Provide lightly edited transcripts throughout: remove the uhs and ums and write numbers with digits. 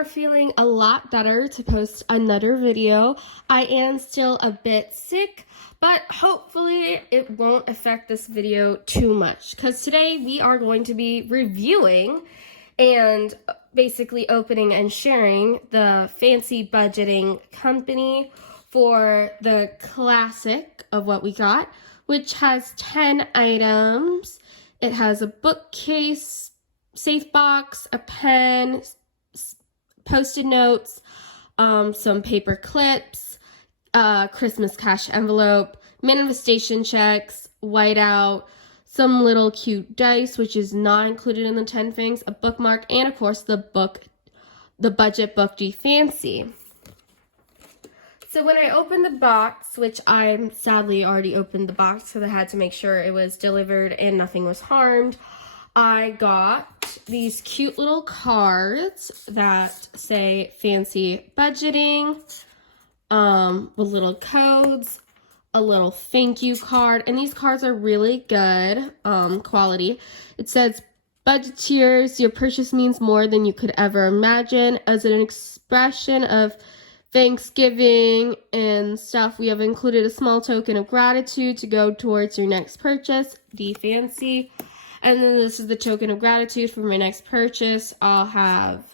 are feeling a lot better to post another video. I am still a bit sick, but hopefully it won't affect this video too much, because today we are going to be reviewing and basically opening and sharing the Fancy Budgeting Company for the classic of what we got, which has 10 items. It has a bookcase, safe box, a pen, post-it notes, some paper clips, Christmas cash envelope, manifestation checks, whiteout, some little cute dice, which is not included in the 10 things, a bookmark, and of course the budget book F.A.N.C.Y. So when I opened the box, which I sadly already opened the box because I had to make sure it was delivered and nothing was harmed, I got these cute little cards that say Fancy Budgeting, with little codes, a little thank you card, and these cards are really good quality. It says, budgeteers, your purchase means more than you could ever imagine. As an expression of Thanksgiving and stuff, we have included a small token of gratitude to go towards your next purchase, F.A.N.C.Y. And then this is the token of gratitude for my next purchase. I'll have,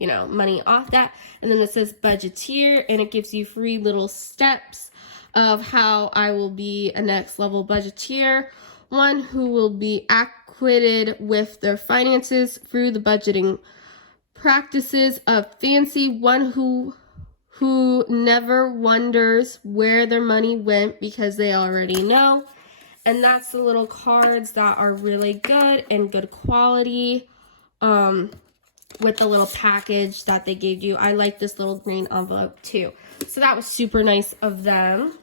money off that. And then it says budgeteer, and it gives you 3 little steps of how I will be a next level budgeteer. One who will be acquainted with their finances through the budgeting practices of F.A.N.C.Y. One who never wonders where their money went because they already know. And that's the little cards that are really good and good quality, with the little package that they gave you. I like this little green envelope too. So that was super nice of them.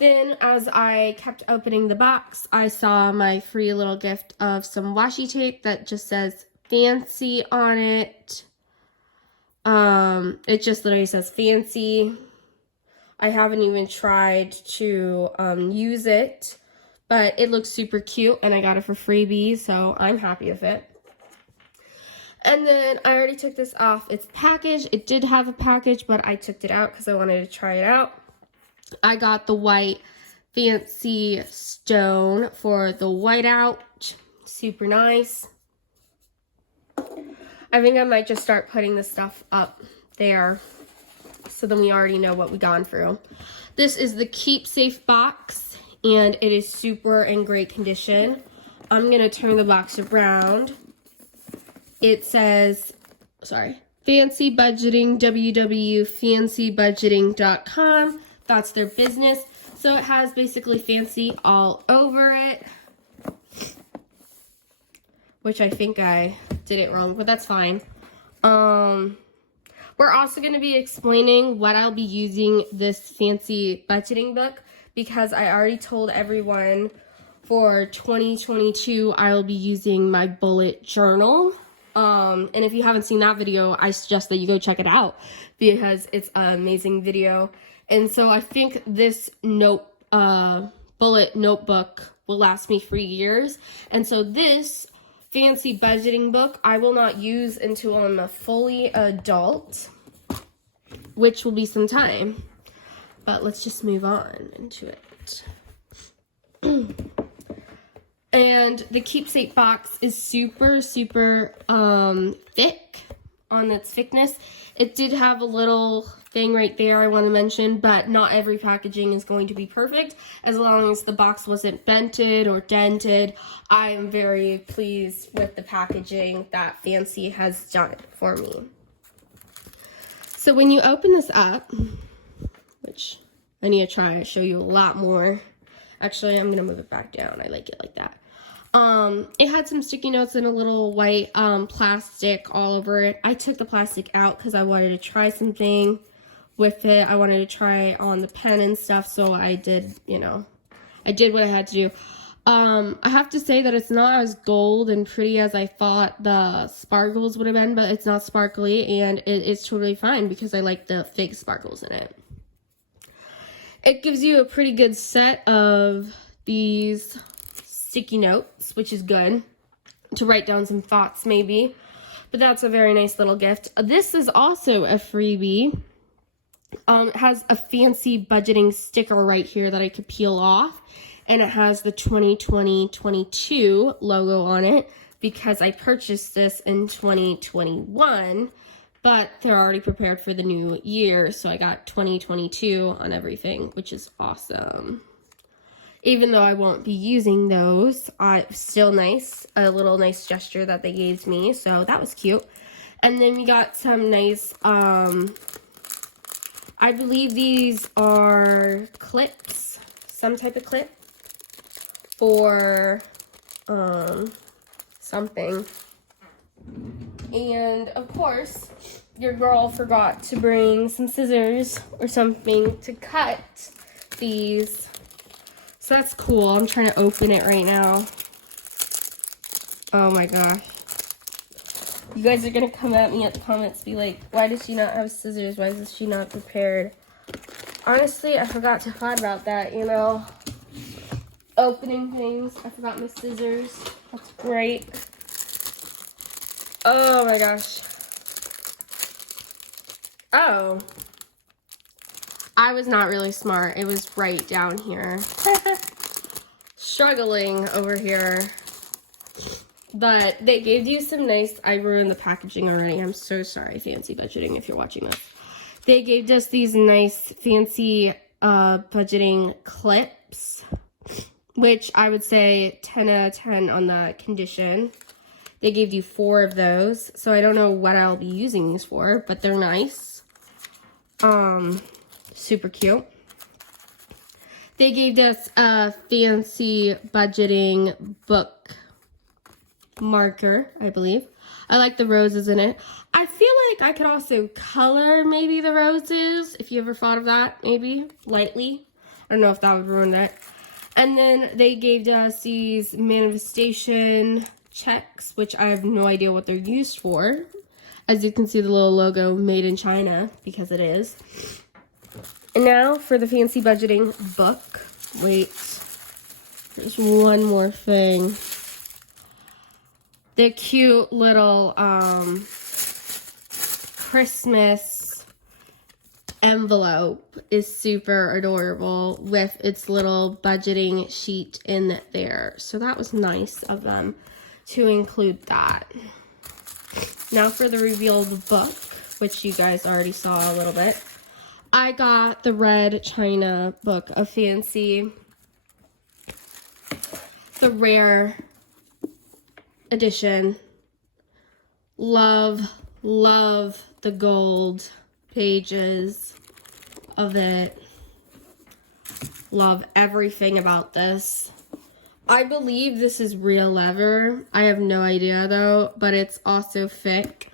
Then as I kept opening the box, I saw my free little gift of some washi tape that just says Fancy on it. It just literally says Fancy. I haven't even tried to use it, but it looks super cute, and I got it for freebie, so I'm happy with it. And then I already took this off its package. It did have a package, but I took it out because I wanted to try it out. I got the white Fancy stone for the whiteout. Super nice. I think I might just start putting the stuff up there, so then we already know what we gone through. This is the Keepsake Box, and it is super in great condition. I'm going to turn the box around. It says, Fancy Budgeting, www.fancybudgeting.com. That's their business. So it has basically Fancy all over it, which I think I did it wrong, but that's fine. We're also going to be explaining what I'll be using this Fancy Budgeting book, because I already told everyone for 2022 I will be using my bullet journal. And if you haven't seen that video, I suggest that you go check it out because it's an amazing video. And so I think this bullet notebook will last me 3 years. And so this Fancy Budgeting book I will not use until I'm a fully adult, which will be some time. But let's just move on into it. And the Keepsake Box is super, super thick on its thickness. It did have a little thing right there I want to mention, but not every packaging is going to be perfect. As long as the box wasn't bented or dented, I am very pleased with the packaging that F.A.N.C.Y. has done for me. So when you open this up, which I need to try to show you a lot more. Actually, I'm going to move it back down. I like it like that. It had some sticky notes and a little white plastic all over it. I took the plastic out because I wanted to try something with it. I wanted to try on the pen and stuff, so I did, I did what I had to do. I have to say that it's not as gold and pretty as I thought the sparkles would have been, but it's not sparkly, and it is totally fine because I like the fake sparkles in it. It gives you a pretty good set of these sticky notes, which is good to write down some thoughts maybe. but that's a very nice little gift. This is also a freebie. It has a fancy budgeting sticker right here that I could peel off, and it has the 2020-22 logo on it because I purchased this in 2021, but they're already prepared for the new year, so I got 2022 on everything, which is awesome. Even though I won't be using those, still nice, a little nice gesture that they gave me, so that was cute. And then we got some nice, I believe these are clips, some type of clip, or something. And of course, your girl forgot to bring some scissors or something to cut these. So that's cool. I'm trying to open it right now. Oh my gosh. You guys are gonna come at me at the comments, be like, why does she not have scissors? Why is she not prepared? Honestly, I forgot to thought about that, you know. Opening things. I forgot my scissors. That's great. Oh my gosh. Oh. I was not really smart. It was right down here. Struggling over here. But they gave you some nice, I ruined the packaging already. I'm so sorry, Fancy Budgeting, if you're watching this. They gave us these nice fancy budgeting clips, which I would say 10 out of 10 on the condition. They gave you 4 of those, so I don't know what I'll be using these for, but they're nice. Super cute. They gave us a fancy budgeting book marker, I believe. I like the roses in it. I feel like I could also color maybe the roses, if you ever thought of that, maybe, lightly. I don't know if that would ruin it. And then they gave us these manifestation checks, which I have no idea what they're used for. As you can see, the little logo, made in China, because it is. And now for the fancy budgeting book. Wait, there's one more thing. The cute little Christmas envelope is super adorable with its little budgeting sheet in there. So that was nice of them to include that. Now for the reveal of the book, which you guys already saw a little bit. I got the red China book of Fancy, the rare edition. Love the gold pages of it. Love everything about this. I believe this is real leather. I have no idea though, but it's also thick.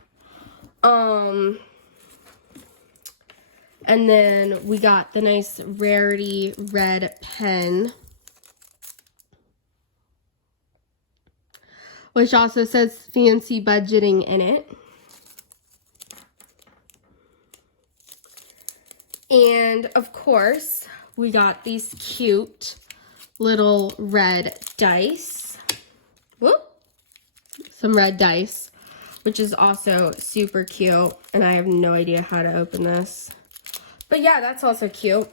And then we got the nice Rarity red pen, which also says Fancy Budgeting in it. And of course, we got these cute little red dice. Whoop! Some red dice, which is also super cute. And I have no idea how to open this. But yeah, that's also cute.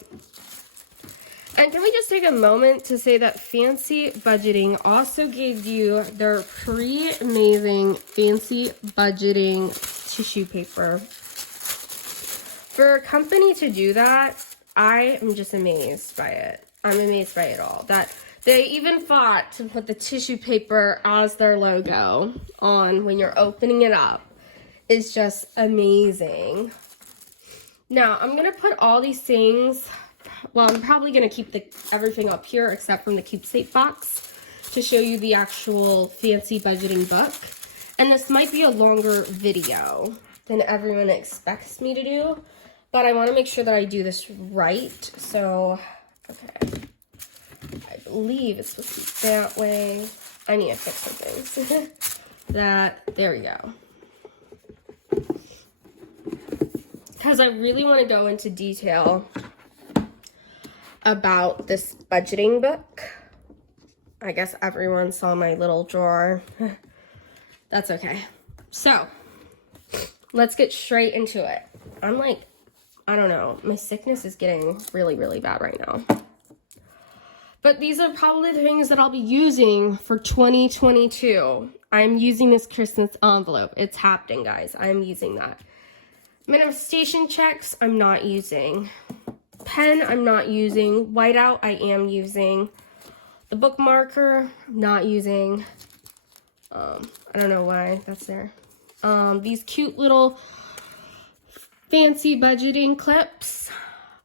And can we just take a moment to say that Fancy Budgeting also gave you their pretty amazing Fancy Budgeting tissue paper. For a company to do that, I am just amazed by it. I'm amazed by it all. That they even thought to put the tissue paper as their logo on when you're opening it up is just amazing. Now, I'm going to put all these things, well, I'm probably going to keep everything up here except from the Keepsake Box to show you the actual Fancy Budgeting book. And this might be a longer video than everyone expects me to do, but I want to make sure that I do this right. So, okay, I believe it's supposed to be that way. I need to fix some things. There we go. Because I really want to go into detail about this budgeting book. I guess everyone saw my little drawer. That's okay. So, let's get straight into it. I'm like, I don't know, my sickness is getting really, really bad right now. But these are probably the things that I'll be using for 2022. I'm using this Christmas envelope. It's happening, guys. I'm using that. Manifestation checks, I'm not using. Pen, I'm not using. Whiteout, I am using. The bookmarker, not using. I don't know why that's there. These cute little fancy budgeting clips.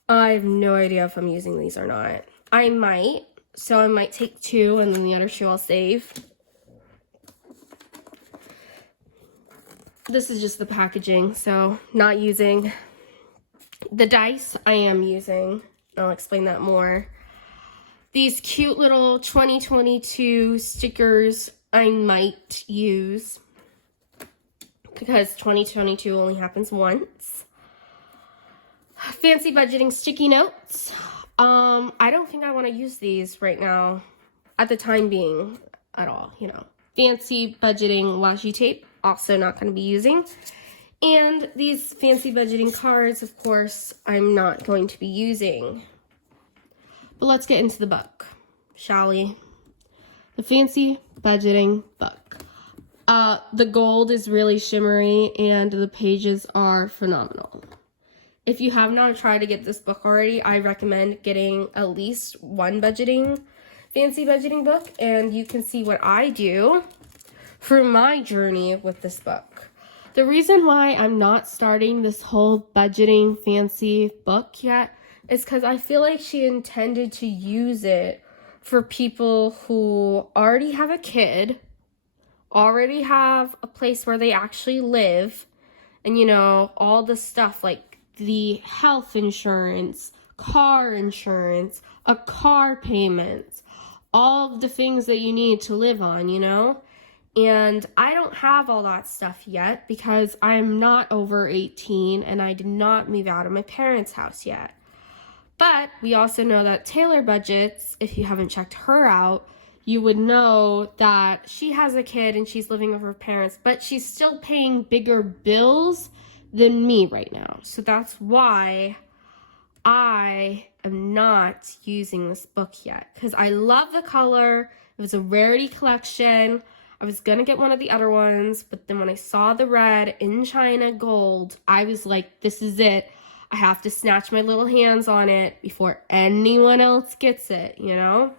I have no idea if I'm using these or not. I might, so I might take 2 and then the other 2 I'll save. This is just the packaging, so not using. The dice I am using. I'll explain that more. These cute little 2022 stickers I might use because 2022 only happens once. Fancy budgeting sticky notes. I don't think I want to use these right now at the time being at all, you know. Fancy budgeting washi tape, also not going to be using. And these fancy budgeting cards, of course, I'm not going to be using. But let's get into the book, shall we? The fancy budgeting book. The gold is really shimmery and the pages are phenomenal. If you have not tried to get this book already, I recommend getting at least one fancy budgeting book, and you can see what I do for my journey with this book. The reason why I'm not starting this whole budgeting fancy book yet is because I feel like she intended to use it for people who already have a kid, already have a place where they actually live, and you know, all the stuff like the health insurance, car insurance, a car payment, all of the things that you need to live on, you know? And I don't have all that stuff yet because I'm not over 18 and I did not move out of my parents' house yet. But we also know that Taylor Budgets, if you haven't checked her out, you would know that she has a kid and she's living with her parents, but she's still paying bigger bills than me right now. So that's why I am not using this book yet, because I love the color. It was a rarity collection. I was gonna get one of the other ones, but then when I saw the red in China gold, I was like, this is it. I have to snatch my little hands on it before anyone else gets it, you know?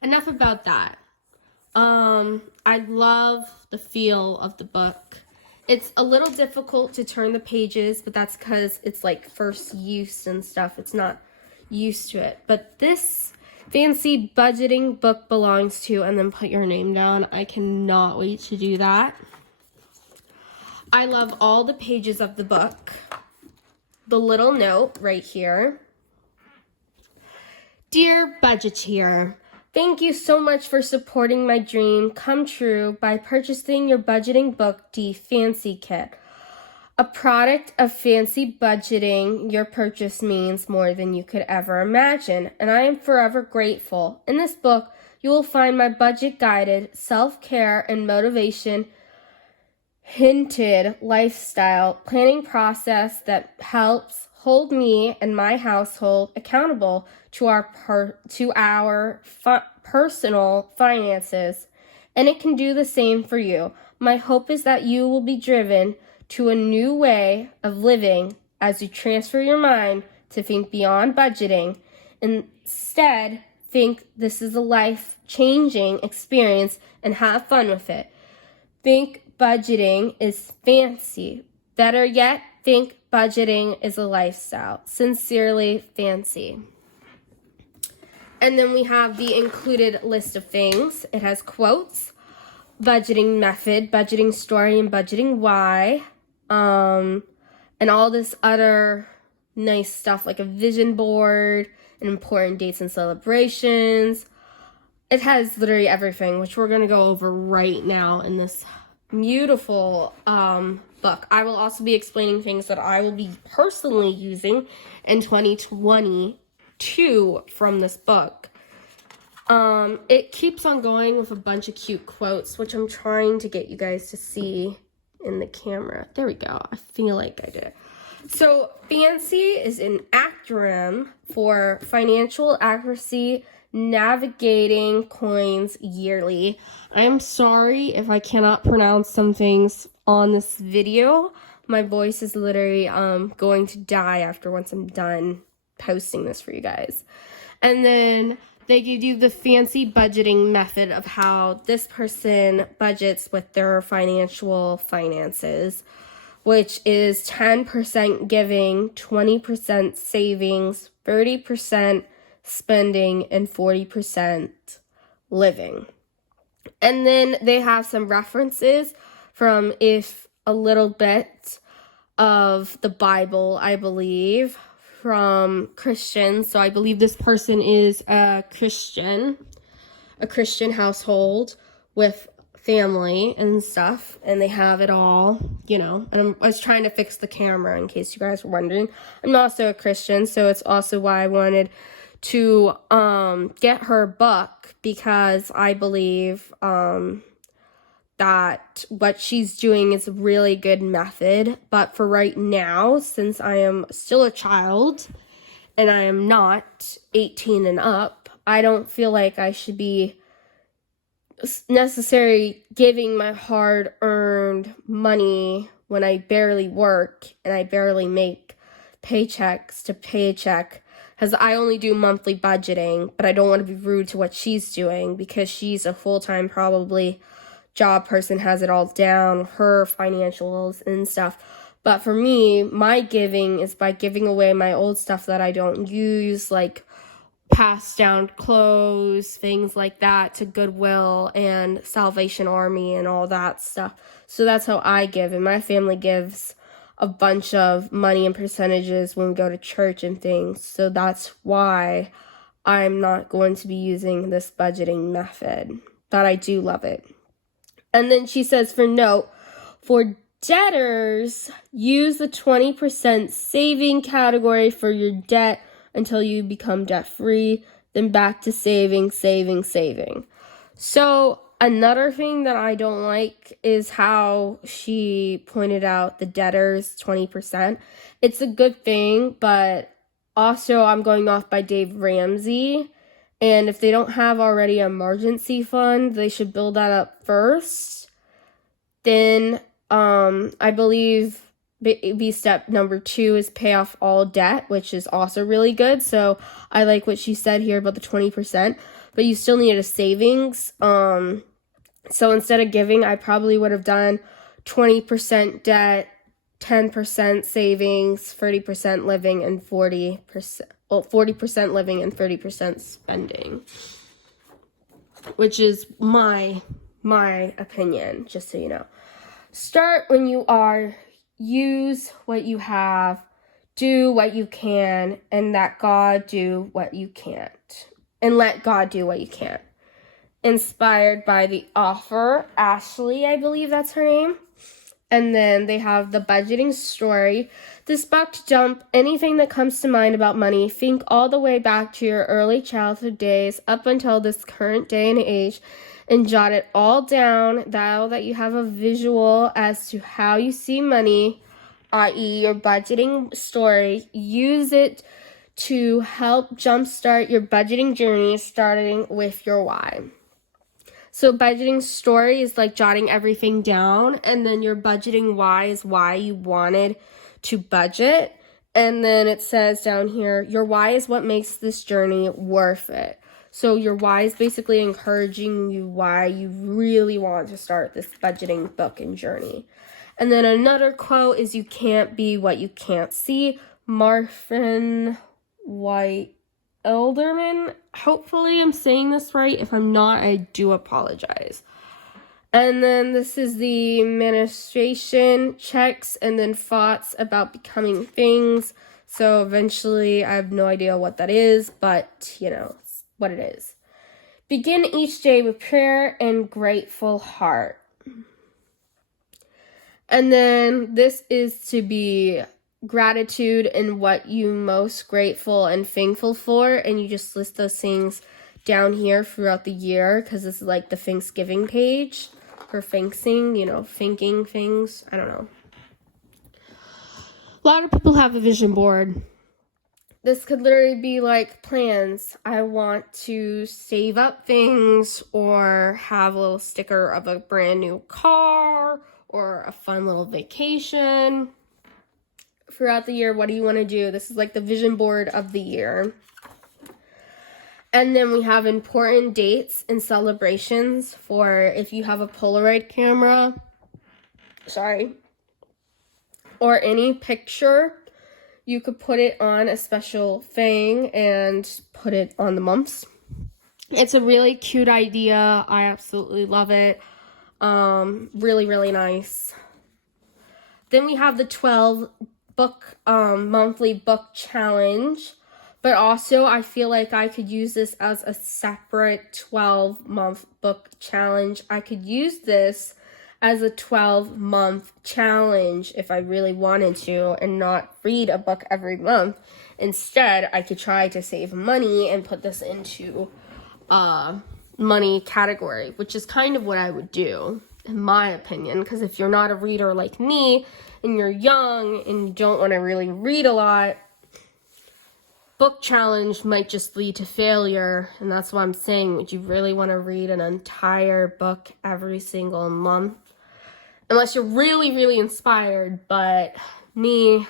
Enough about that. I love the feel of the book. It's a little difficult to turn the pages, but that's because it's like first use and stuff. It's not used to it. But this fancy budgeting book belongs to, and then put your name down. I cannot wait to do that. I love all the pages of the book. The little note right here. Dear Budgeteer, thank you so much for supporting my dream come true by purchasing your budgeting book, The Fancy Kit. A product of fancy budgeting, your purchase means more than you could ever imagine, and I am forever grateful. In this book, you will find my budget-guided, self-care and motivation hinted lifestyle planning process that helps hold me and my household accountable to our personal finances, and it can do the same for you. My hope is that you will be driven to a new way of living as you transfer your mind to think beyond budgeting. Instead, think this is a life-changing experience and have fun with it. Think budgeting is fancy. Better yet, think budgeting is a lifestyle. Sincerely, Fancy. And then we have the included list of things. It has quotes, budgeting method, budgeting story, and budgeting why. And all this other nice stuff like a vision board and important dates and celebrations. It has literally everything, which we're going to go over right now in this beautiful book. I will also be explaining things that I will be personally using in 2022 from this book. It keeps on going with a bunch of cute quotes, which I'm trying to get you guys to see in the camera. There we go. I feel like I did. So F.A.N.C.Y is an acronym for Financial Accuracy Navigating Coins Yearly. I'm sorry if I cannot pronounce some things on this video. My voice is literally going to die once I'm done posting this for you guys. And then they give you the F.A.N.C.Y budgeting method of how this person budgets with their finances, which is 10% giving, 20% savings, 30% spending, and 40% living. And then they have some references from a little bit of the Bible, I believe, from Christians. So I believe this person is a Christian household with family and stuff, and they have it all, and I was trying to fix the camera in case you guys were wondering. I'm also a Christian, so it's also why I wanted to get her book, because I believe that what she's doing is a really good method. But for right now, since I am still a child and I am not 18 and up, I don't feel like I should be necessarily giving my hard-earned money when I barely work and I barely make paychecks to paycheck, because I only do monthly budgeting. But I don't want to be rude to what she's doing, because she's a full-time probably job person, has it all down, her financials and stuff. But for me, my giving is by giving away my old stuff that I don't use, like passed down clothes, things like that, to Goodwill and Salvation Army and all that stuff. So that's how I give, and my family gives a bunch of money and percentages when we go to church and things. So that's why I'm not going to be using this budgeting method, but I do love it. And then she says, for debtors, use the 20% saving category for your debt until you become debt-free, then back to saving. So another thing that I don't like is how she pointed out the debtors 20%. It's a good thing, but also I'm going off by Dave Ramsey. And if they don't have already an emergency fund, they should build that up first. Then I believe baby step number 2 is pay off all debt, which is also really good. So I like what she said here about the 20%, but you still need a savings. So instead of giving, I probably would have done 20% debt, 10% savings, 30% living, and 40% living and 30% spending, which is my opinion, just so you know. Start when you are, use what you have, do what you can, and let God do what you can't. Inspired by the author, Ashley, I believe that's her name. And then they have the budgeting story. This book, dump anything that comes to mind about money. Think all the way back to your early childhood days up until this current day and age, and jot it all down now that you have a visual as to how you see money, i.e. your budgeting story. Use it to help jumpstart your budgeting journey, starting with your why. So budgeting story is like jotting everything down, and then your budgeting why is why you wanted to budget. And then it says down here, your why is what makes this journey worth it. So your why is basically encouraging you why you really want to start this budgeting book and journey. And then another quote is, you can't be what you can't see. Marvin White Elderman. Hopefully I'm saying this right. If I'm not, I do apologize. And then this is the administration checks and then thoughts about becoming things. So eventually, I have no idea what that is, but it's what it is. Begin each day with prayer and grateful heart. And then this is to be gratitude and what you most grateful and thankful for, and you just list those things down here throughout the year, because this is like the Thanksgiving page. for finksing, you know, thinking things. I don't know. A lot of people have a vision board. This could literally be like plans. I want to save up things or have a little sticker of a brand new car or a fun little vacation. Throughout the year, what do you want to do? This is like the vision board of the year. And then we have important dates and celebrations for if you have a Polaroid camera. Or any picture. You could put it on a special thing and put it on the months. It's a really cute idea. I absolutely love it. Really, really nice. Then we have the 12 book monthly book challenge. But also, I feel like I could use this as a separate 12-month book challenge. I could use this as a 12-month challenge if I really wanted to and not read a book every month. Instead, I could try to save money and put this into money category, which is kind of what I would do, in my opinion. Because if you're not a reader like me and you're young and you don't want to really read a lot, book challenge might just lead to failure, and that's what I'm saying. Would you really want to read an entire book every single month? Unless you're really, really inspired, but me,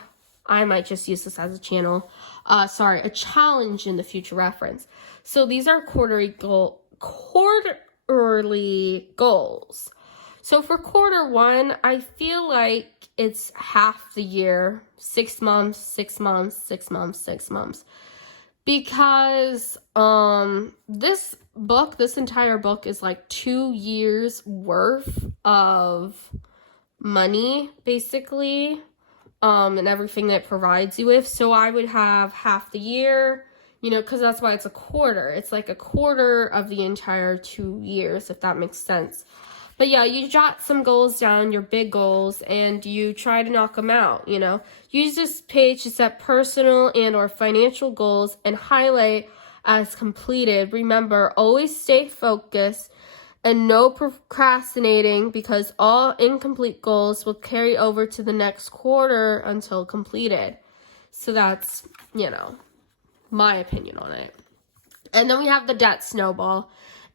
I might just use this as a a challenge in the future reference. So these are quarterly goals. So for quarter one, I feel like it's half the year, 6 months, 6 months, 6 months, 6 months. Because this entire book is like 2 years worth of money, basically, and everything that it provides you with. So I would have half the year, you know, because that's why it's a quarter. It's like a quarter of the entire 2 years, if that makes sense. But yeah, you jot some goals down, your big goals, and you try to knock them out, you know. Use this page to set personal and or financial goals and highlight as completed. Remember, always stay focused and no procrastinating because all incomplete goals will carry over to the next quarter until completed. So that's, you know, my opinion on it. And then we have the debt snowball.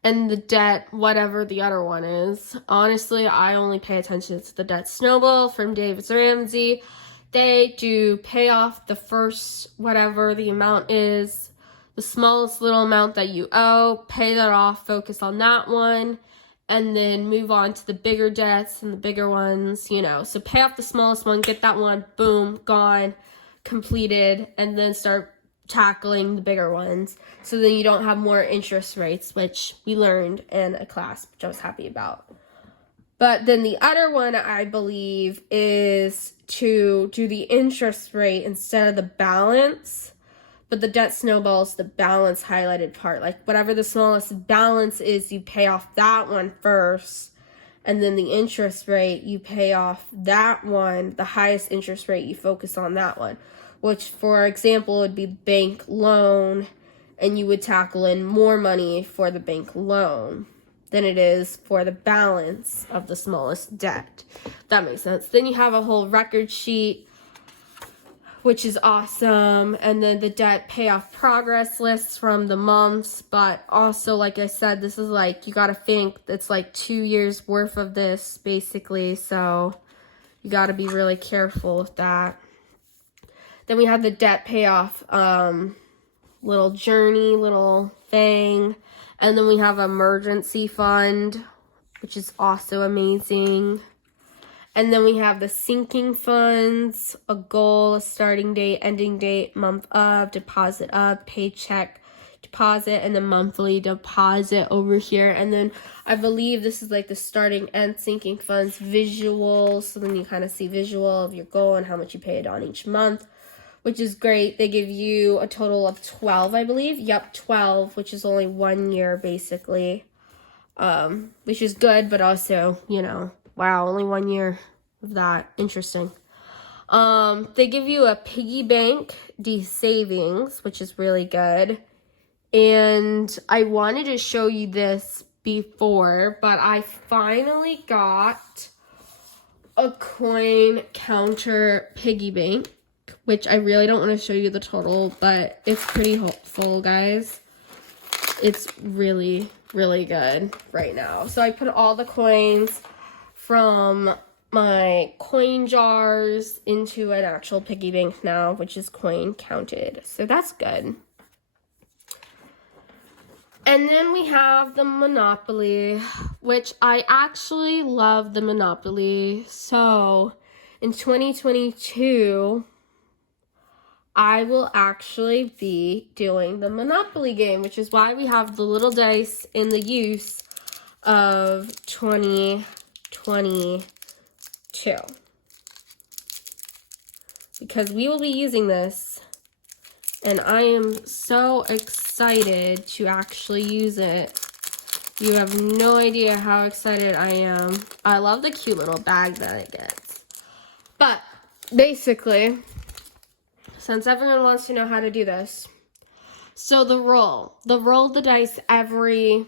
And the debt, whatever the other one is. Honestly, I only pay attention to the debt snowball from David Ramsey. They do pay off the first, whatever the amount is, the smallest little amount that you owe, pay that off, focus on that one, and then move on to the bigger debts and the bigger ones, you know. So pay off the smallest one, get that one, boom, gone, completed, and then start tackling the bigger ones so then you don't have more interest rates, which we learned in a class, which I was happy about. But then the other one, I believe, is to do the interest rate instead of the balance. But the debt snowball is the balance highlighted part. Like whatever the smallest balance is, you pay off that one first. And then the interest rate, you pay off that one, the highest interest rate, you focus on that one. Which, for example, would be bank loan, and you would tackle in more money for the bank loan than it is for the balance of the smallest debt. That makes sense. Then you have a whole record sheet, which is awesome, and then the debt payoff progress lists from the months, but also, like I said, this is like, you gotta think, it's like 2 years worth of this, basically, so you gotta be really careful with that. Then we have the debt payoff little journey, little thing. And then we have emergency fund, which is also amazing. And then we have the sinking funds, a goal, a starting date, ending date, month of, deposit of, paycheck, deposit, and the monthly deposit over here. And then I believe this is like the starting and sinking funds visual. So then you kind of see visual of your goal and how much you paid on each month, which is great. They give you a total of 12, I believe. Yep, 12, which is only 1 year, basically. Which is good, but also, you know, wow, only 1 year of that. Interesting. They give you a piggy bank savings, which is really good. And I wanted to show you this before, but I finally got a coin counter piggy bank, which I really don't want to show you the total, but it's pretty full, guys. It's really, really good right now. So I put all the coins from my coin jars into an actual piggy bank now, which is coin counted. So that's good. And then we have the Monopoly, which I actually love the Monopoly. So in 2022, I will actually be doing the Monopoly game, which is why we have the little dice in the use of 2022. Because we will be using this, and I am so excited to actually use it. You have no idea how excited I am. I love the cute little bag that it gets. But basically, since everyone wants to know how to do this, so the roll the dice every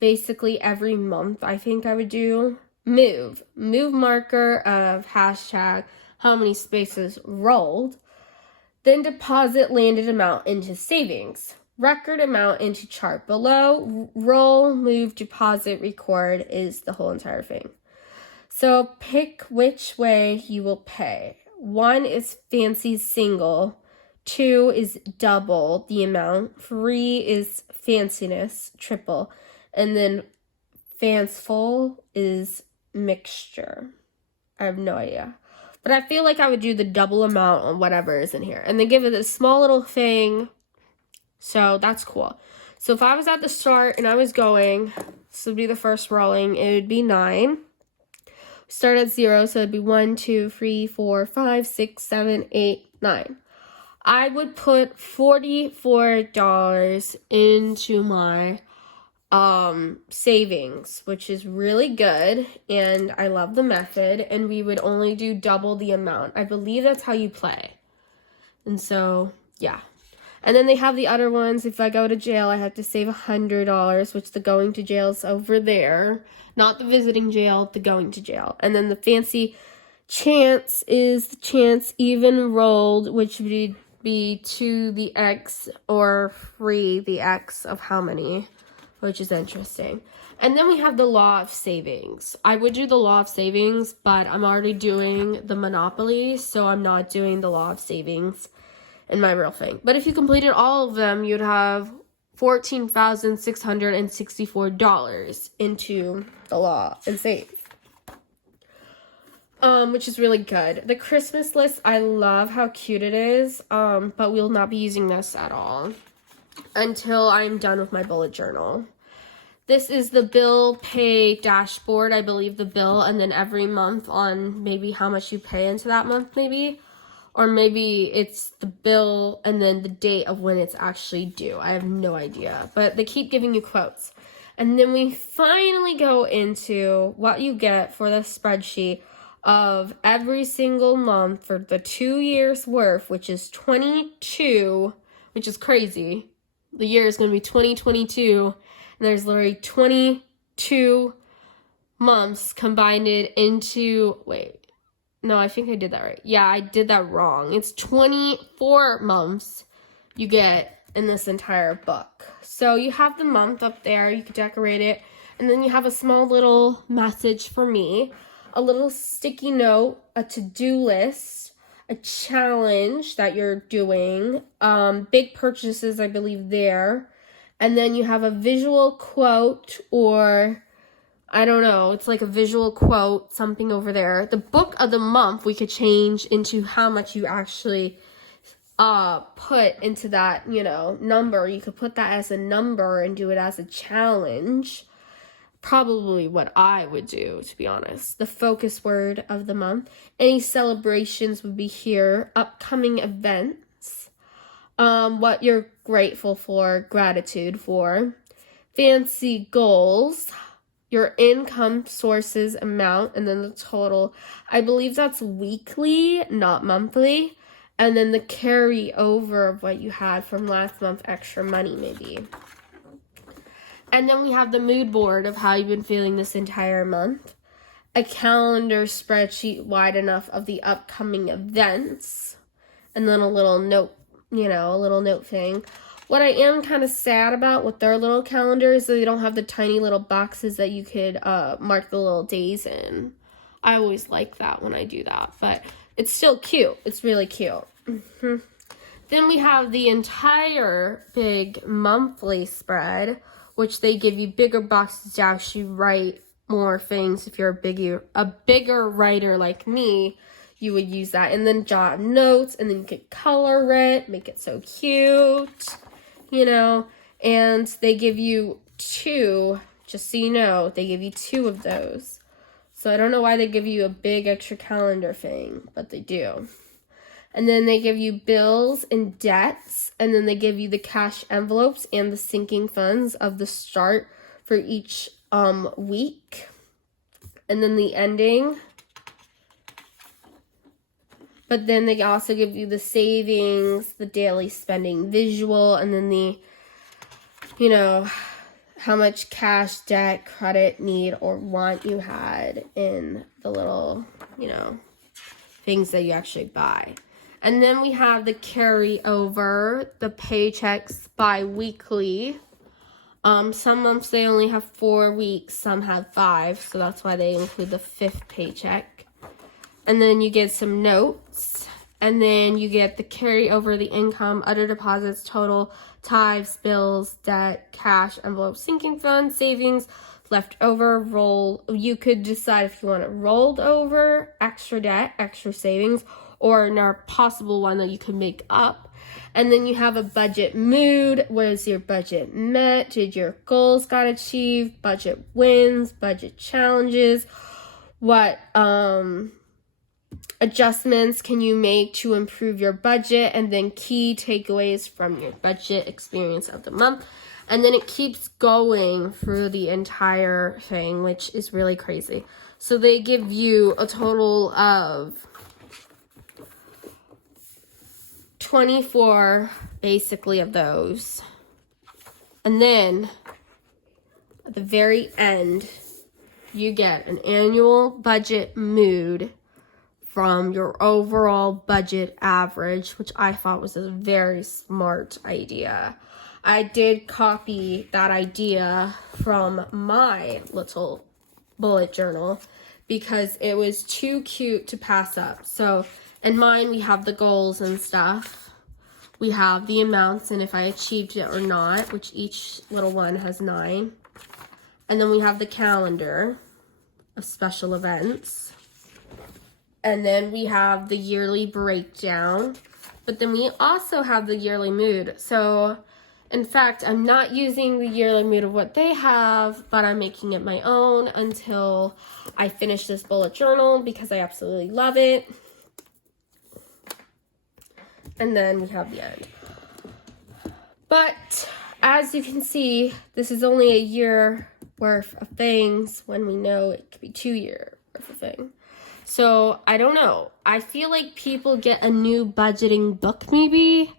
basically every month, I think I would do. Move marker of hashtag how many spaces rolled, then deposit landed amount into savings, record amount into chart below, roll, move, deposit, record is the whole entire thing. So pick which way you will pay. 1 is fancy single, 2 is double the amount, 3 is fanciness, triple, and then fanciful is mixture. I have no idea. But I feel like I would do the double amount on whatever is in here. And then give it a small little thing. So that's cool. So if I was at the start and I was going, this would be the first rolling, it would be 9. Start at 0, so it'd be 1, 2, 3, 4, 5, 6, 7, 8, 9. I would put $44 into my savings, which is really good, and I love the method, and we would only do double the amount. I believe that's how you play. And so, yeah. And then they have the other ones. If I go to jail, I have to save $100, which the going to jail's over there. Not the visiting jail, the going to jail. And then the fancy chance is the chance even rolled, which would be 2 the X or 3 the X of how many, which is interesting. And then we have the law of savings. I would do the law of savings, but I'm already doing the Monopoly, so I'm not doing the law of savings in my real thing. But if you completed all of them, you'd have $14,664 into the law and save. Which is really good. The Christmas list, I love how cute it is, but we'll not be using this at all until I'm done with my bullet journal. This is the bill pay dashboard, I believe the bill, and then every month on maybe how much you pay into that month maybe. Or maybe it's the bill and then the date of when it's actually due. I have no idea. But they keep giving you quotes. And then we finally go into what you get for the spreadsheet of every single month for the 2 years worth, which is 22, which is crazy. The year is going to be 2022. And there's literally 22 months combined into, no, I think I did that right. Yeah, I did that wrong. It's 24 months you get in this entire book. So you have the month up there. You can decorate it. And then you have a small little message for me, a little sticky note, a to-do list, a challenge that you're doing, big purchases, I believe, there. And then you have a visual quote or I don't know, it's like a visual quote, something over there. The book of the month we could change into how much you actually put into that, number. You could put that as a number and do it as a challenge. Probably what I would do, to be honest. The focus word of the month. Any celebrations would be here. Upcoming events. What you're grateful for, gratitude for. Fancy goals. Your income sources amount, and then the total. I believe that's weekly, not monthly. And then the carryover of what you had from last month, extra money maybe. And then we have the mood board of how you've been feeling this entire month. A calendar spreadsheet wide enough of the upcoming events. And then a little note, a little note thing. What I am kind of sad about with their little calendar is that they don't have the tiny little boxes that you could mark the little days in. I always like that when I do that, but it's still cute. It's really cute. Then we have the entire big monthly spread, which they give you bigger boxes to actually write more things. If you're a bigger writer like me, you would use that, and then jot notes, and then you could color it, make it so cute, and they give you 2, just so you know, they give you 2 of those. So I don't know why they give you a big extra calendar thing, but they do. And then they give you bills and debts, and then they give you the cash envelopes and the sinking funds of the start for each week. And then the ending. But then they also give you the savings, the daily spending visual, and then the, how much cash, debt, credit, need, or want you had in the little, things that you actually buy. And then we have the carryover, the paychecks bi-weekly. Some months they only have 4 weeks, some have 5, so that's why they include the 5th paycheck. And then you get some notes, and then you get the carryover, the income, other deposits, total, tithes, bills, debt, cash, envelope, sinking fund, savings, leftover, roll. You could decide if you want it rolled over, extra debt, extra savings, or a possible one that you could make up. And then you have a budget mood. Was your budget met? Did your goals got achieved? Budget wins, budget challenges. What adjustments can you make to improve your budget? And then key takeaways from your budget experience of the month. And then it keeps going through the entire thing, which is really crazy. So they give you a total of 24 basically of those. And then at the very end, you get an annual budget mood from your overall budget average, which I thought was a very smart idea. I did copy that idea from my little bullet journal because it was too cute to pass up. So in mine, we have the goals and stuff. We have the amounts and if I achieved it or not, which each little one has 9. And then we have the calendar of special events. And then we have the yearly breakdown. But then we also have the yearly mood. So, in fact, I'm not using the yearly mood of what they have, but I'm making it my own until I finish this bullet journal because I absolutely love it. And then we have the end. But as you can see, this is only a year worth of things when we know it could be 2 years worth of things. So I don't know. I feel like people get a new budgeting book maybe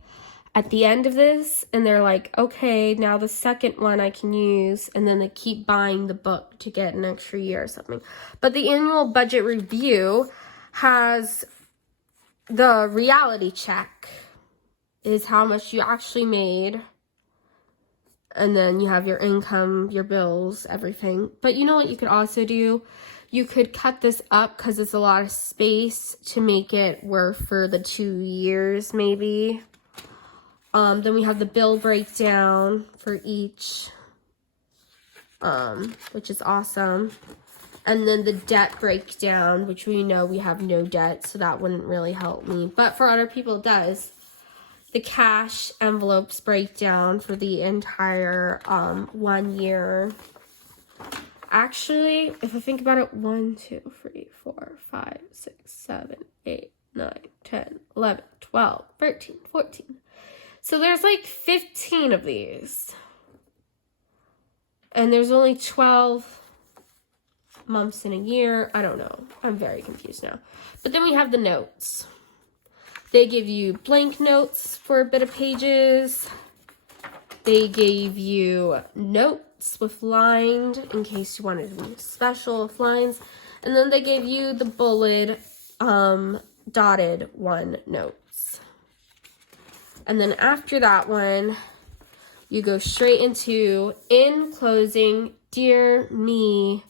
at the end of this and they're like, okay, now the second one I can use, and then they keep buying the book to get an extra year or something. But the annual budget review has the reality check, is how much you actually made. And then you have your income, your bills, everything. But you know what you could also do? You could cut this up because it's a lot of space to make it worth for the 2 years maybe. Then we have the bill breakdown for each, which is awesome. And then the debt breakdown, which we know we have no debt, so that wouldn't really help me. But for other people, it does. The cash envelopes breakdown for the entire 1 year. Actually, if I think about it, 1, 2, 3, 4, 5, 6, 7, 8, 9, 10, 11, 12, 13, 14. So there's like 15 of these. And there's only 12 months in a year. I don't know. I'm very confused now. But then we have the notes. They give you blank notes for a bit of pages. They gave you notes notes with lined, in case you wanted to be special with lines. And then they gave you the bullet dotted one notes. And then after that one, you go straight into, in closing, dear me,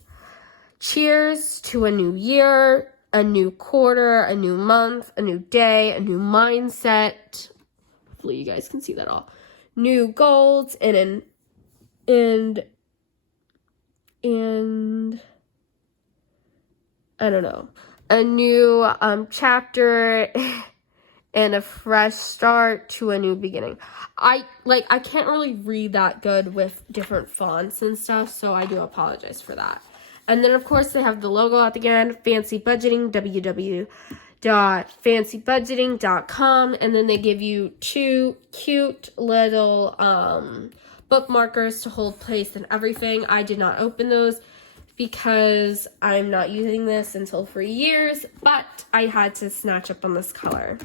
cheers to a new year, a new quarter, a new month, a new day, a new mindset. Hopefully you guys can see that all. New goals and I don't know, a new chapter and a fresh start to a new beginning. I can't really read that good with different fonts and stuff, so I do apologize for that. And then, of course, they have the logo at the end, Fancy Budgeting, www.fancybudgeting.com. And then they give you 2 cute little bookmarkers to hold place and everything. I did not open those because I'm not using this until 3 years, but I had to snatch up on this color.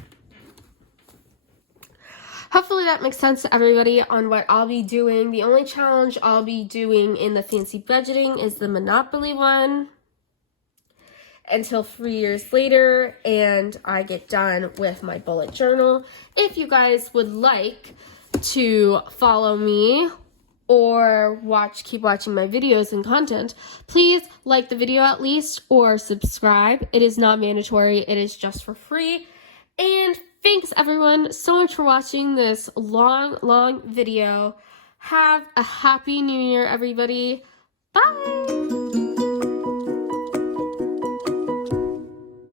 Hopefully that makes sense to everybody on what I'll be doing. The only challenge I'll be doing in the Fancy Budgeting is the Monopoly one until 3 years later, and I get done with my bullet journal. If you guys would like to follow me or keep watching my videos and content, please like the video at least or subscribe. It is not mandatory. It is just for free. And thanks everyone so much for watching this long video. Have a happy new year, everybody. Bye.